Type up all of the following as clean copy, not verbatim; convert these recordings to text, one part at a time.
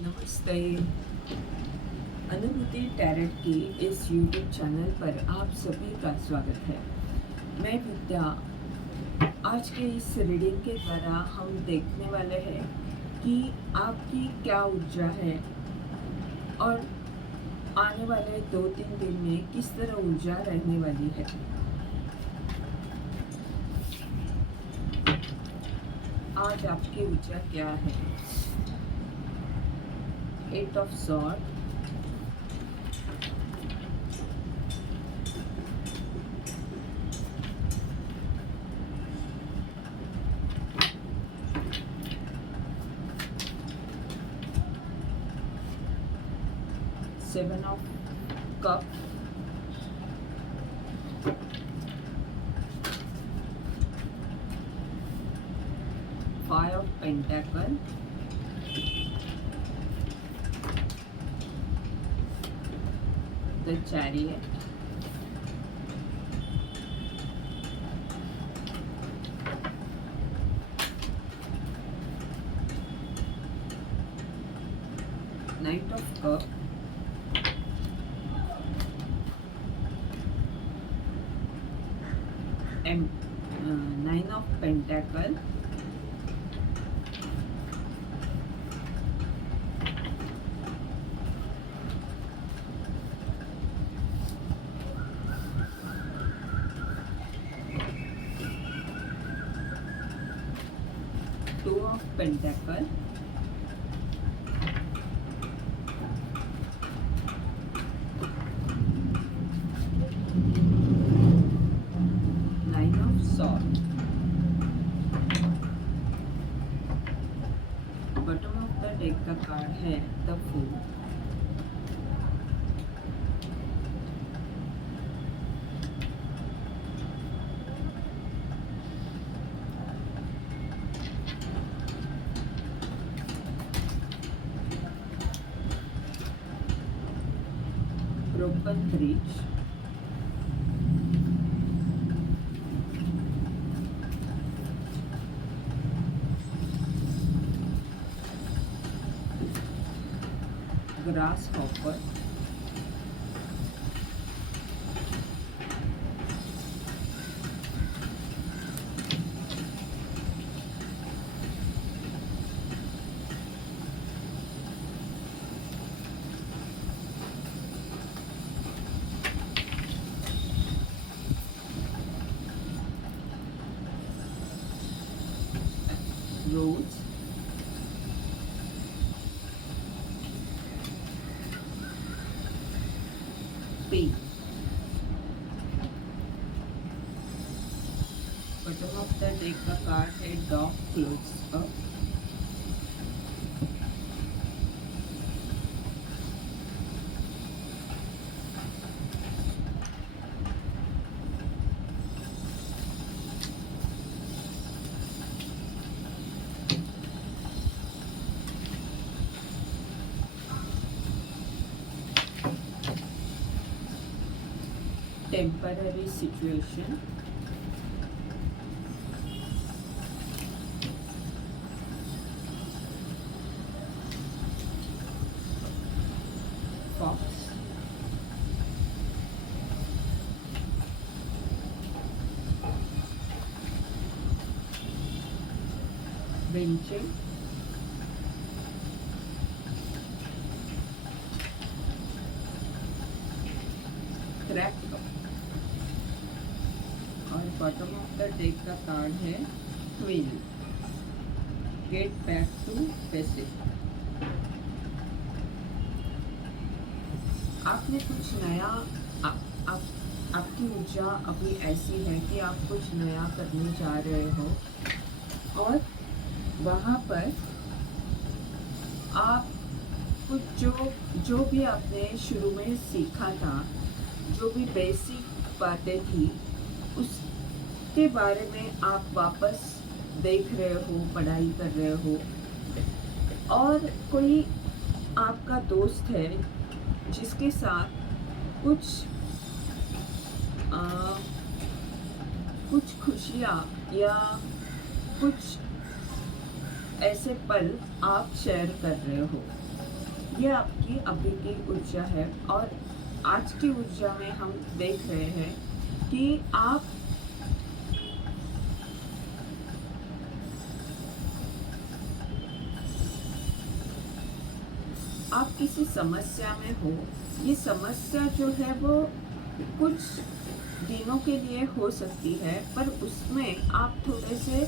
नमस्ते। अनुभूति टैरेट की इस यूट्यूब चैनल पर आप सभी का स्वागत है। मैं विद्या। आज के इस रीडिंग के द्वारा हम देखने वाले हैं कि आपकी क्या ऊर्जा है और आने वाले 2-3 दिन में किस तरह ऊर्जा रहने वाली है। आज आपकी ऊर्जा क्या है? 8 of sword, seven of cup, five of pentacle, the chariot, knight of cup, nine of pentacle, two of pentacle, nine of sword. Bottom of the deck का कार्ड है the fool. Broken bridge, grasshopper, rose, pink. Bottom of the deck का card है dog clothes up, temporary situation, fox, benching, crack. और bottom of the deck का card है queen, get back to basic. आपने कुछ नया आपकी ऊर्जा अभी ऐसी है कि आप कुछ नया करने जा रहे हो और वहाँ पर आप कुछ जो भी आपने शुरू में सीखा था, जो भी बेसिक बातें थी, उसके बारे में आप वापस देख रहे हो, पढ़ाई कर रहे हो। और कोई आपका दोस्त है जिसके साथ कुछ खुशियाँ या कुछ ऐसे पल आप शेयर कर रहे हो। ये आपकी अभी की ऊर्जा है। और आज की ऊर्जा में हम देख रहे हैं कि आप किसी समस्या में हो। ये समस्या जो है वो कुछ दिनों के लिए हो सकती है, पर उसमें आप थोड़े से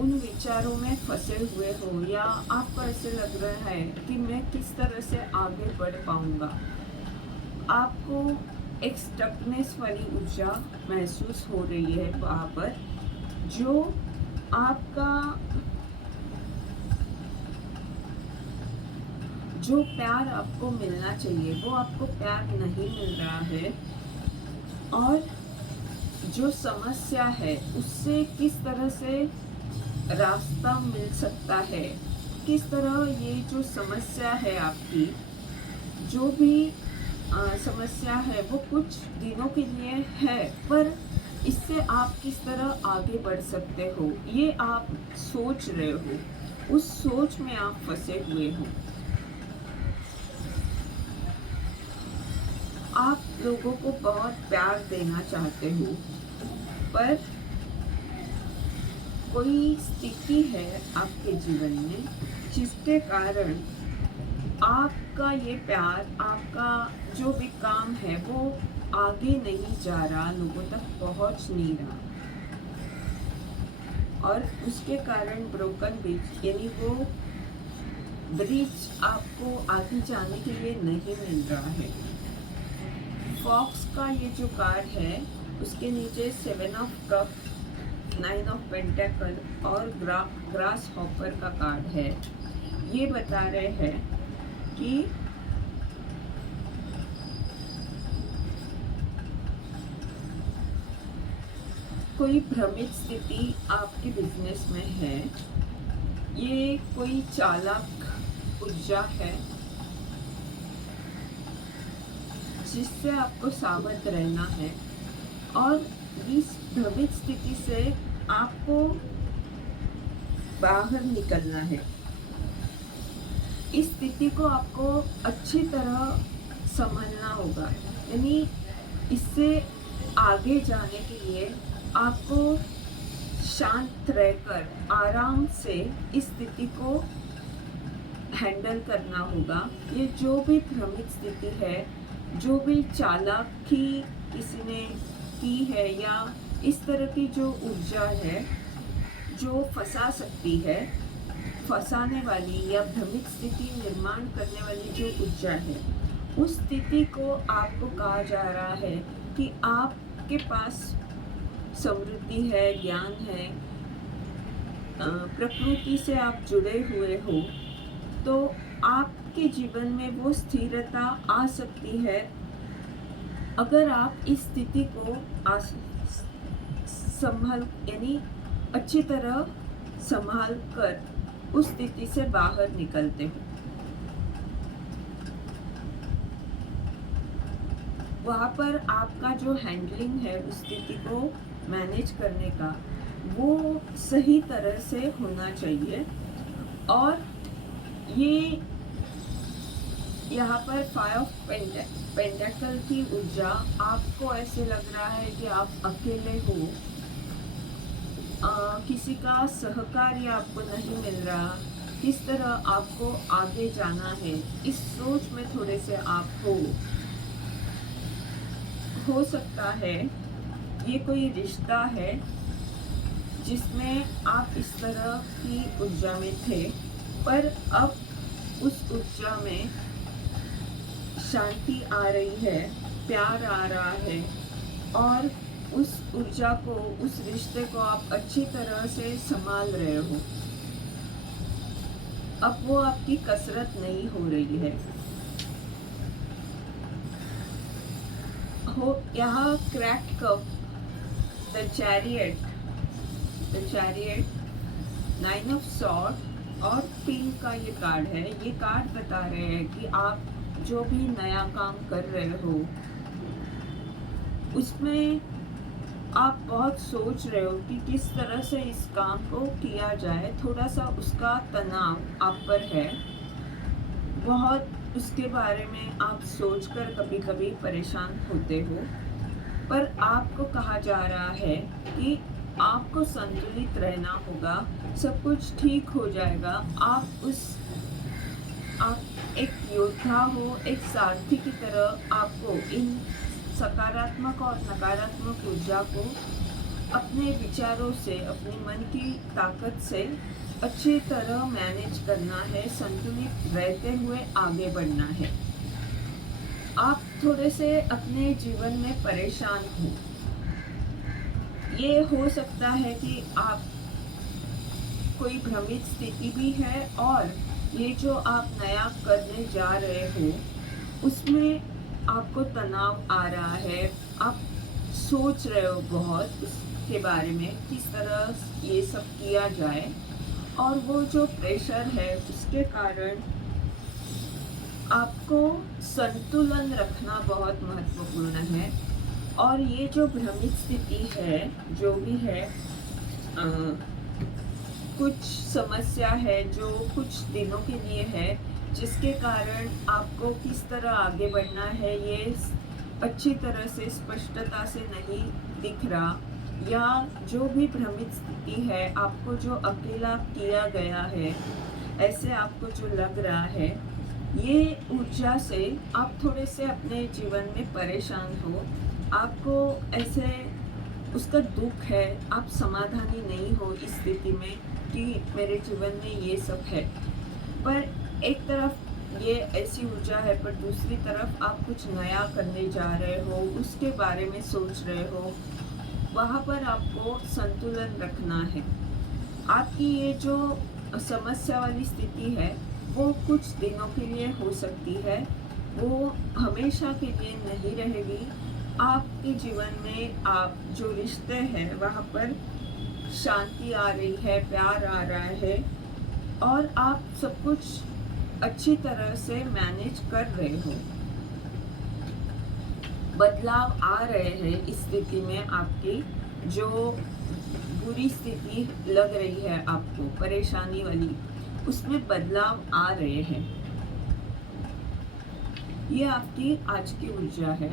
उन विचारों में फंसे हुए हो, या आपको ऐसे लग रहा है कि मैं किस तरह से आगे बढ़ पाऊंगा। आपको एक स्टकनेस वाली ऊर्जा महसूस हो रही है वहाँ पर, जो आपका जो प्यार आपको मिलना चाहिए वो आपको प्यार नहीं मिल रहा है। और जो समस्या है उससे किस तरह से रास्ता मिल सकता है, किस तरह ये जो समस्या है आपकी, जो भी समस्या है वो कुछ दिनों के लिए है, पर इससे आप किस तरह आगे बढ़ सकते हो ये आप सोच रहे हो। उस सोच में आप फंसे हुए हो। आप लोगों को बहुत प्यार देना चाहते हो, पर कोई स्थिति है आपके जीवन में जिसके कारण आपका ये प्यार, आपका जो भी काम है वो आगे नहीं जा रहा, लोगों तक पहुंच नहीं रहा। और उसके कारण ब्रोकन ब्रिज, यानी वो ब्रिज आपको आगे जाने के लिए नहीं मिल रहा है। फॉक्स का ये जो कार्ड है उसके नीचे 7 ऑफ कप, 9 ऑफ पेंटेकल और ग्रास हॉपर का कार्ड है। ये बता रहे हैं कि कोई भ्रमित स्थिति आपके बिजनेस में है। ये कोई चालाक ऊर्जा है जिससे आपको सावध रहना है, और इस भ्रमित स्थिति से आपको बाहर निकलना है। इस स्थिति को आपको अच्छी तरह समझना होगा, यानी इससे आगे जाने के लिए आपको शांत रहकर आराम से इस स्थिति को हैंडल करना होगा। ये जो भी भ्रमित स्थिति है, जो भी चालाकी किसी ने की है, या इस तरह की जो ऊर्जा है जो फंसा सकती है, फंसाने वाली या भ्रमित स्थिति निर्माण करने वाली जो ऊर्जा है, उस स्थिति को आपको कहा जा रहा है कि आपके पास समृद्धि है, ज्ञान है, प्रकृति से आप जुड़े हुए हो, तो आपके जीवन में वो स्थिरता आ सकती है अगर आप इस स्थिति को संभाल, यानी अच्छी तरह संभाल कर उस स्थिति से बाहर निकलते हो। वहाँ पर आपका जो हैंडलिंग है उस स्थिति को मैनेज करने का, वो सही तरह से होना चाहिए। और ये यहाँ पर 5 ऑफ पेंटेकल की ऊर्जा, आपको ऐसे लग रहा है कि आप अकेले हो, किसी का सहकार्य आपको नहीं मिल रहा, किस तरह आपको आगे जाना है, इस सोच में थोड़े से आप हो सकता है ये कोई रिश्ता है जिसमें आप इस तरह की ऊर्जा में थे, पर अब उस ऊर्जा में शांति आ रही है, प्यार आ रहा है, और उस ऊर्जा को, उस रिश्ते को आप अच्छी तरह से संभाल रहे हो। अब वो आपकी कसरत नहीं हो रही है। यहाँ cracked cup, the chariot, 9 of sword और पिंक का ये कार्ड है। ये कार्ड बता रहे हैं कि आप जो भी नया काम कर रहे हो उसमें आप बहुत सोच रहे हो कि किस तरह से इस काम को किया जाए, थोड़ा सा उसका तनाव आप पर है। बहुत उसके बारे में आप सोचकर कभी कभी परेशान होते हो, पर आपको कहा जा रहा है कि आपको संतुलित रहना होगा, सब कुछ ठीक हो जाएगा। आप एक योद्धा हो, एक सारथी की तरह आपको इन सकारात्मक और नकारात्मक ऊर्जा को अपने विचारों से, अपने मन की ताकत से अच्छी तरह मैनेज करना है, संतुलित रहते हुए आगे बढ़ना है। आप थोड़े से अपने जीवन में परेशान हो। ये हो सकता है कि आप कोई भ्रमित स्थिति भी है, और ये जो आप नया करने जा रहे हो उसमें आपको तनाव आ रहा है। आप सोच रहे हो बहुत उसके बारे में, किस तरह ये सब किया जाए, और वो जो प्रेशर है उसके कारण आपको संतुलन रखना बहुत महत्वपूर्ण है। और ये जो भ्रमित स्थिति है, जो भी है, कुछ समस्या है जो कुछ दिनों के लिए है, जिसके कारण आपको किस तरह आगे बढ़ना है ये अच्छी तरह से स्पष्टता से नहीं दिख रहा, या जो भी भ्रमित स्थिति है, आपको जो अकेला किया गया है, ऐसे आपको जो लग रहा है, ये ऊर्जा से आप थोड़े से अपने जीवन में परेशान हो। आपको ऐसे उसका दुख है, आप समाधानी नहीं हो इस स्थिति में कि मेरे जीवन में ये सब है। पर एक तरफ ये ऐसी ऊर्जा है, पर दूसरी तरफ आप कुछ नया करने जा रहे हो, उसके बारे में सोच रहे हो, वहाँ पर आपको संतुलन रखना है। आपकी ये जो समस्या वाली स्थिति है वो कुछ दिनों के लिए हो सकती है, वो हमेशा के लिए नहीं रहेगी। आपके जीवन में आप जो रिश्ते हैं वहाँ पर शांति आ रही है, प्यार आ रहा है, और आप सब कुछ अच्छी तरह से मैनेज कर रहे हो। बदलाव आ रहे हैं इस स्थिति में। आपकी जो बुरी स्थिति लग रही है आपको, परेशानी वाली, उसमें बदलाव आ रहे हैं। ये आपकी आज की ऊर्जा है।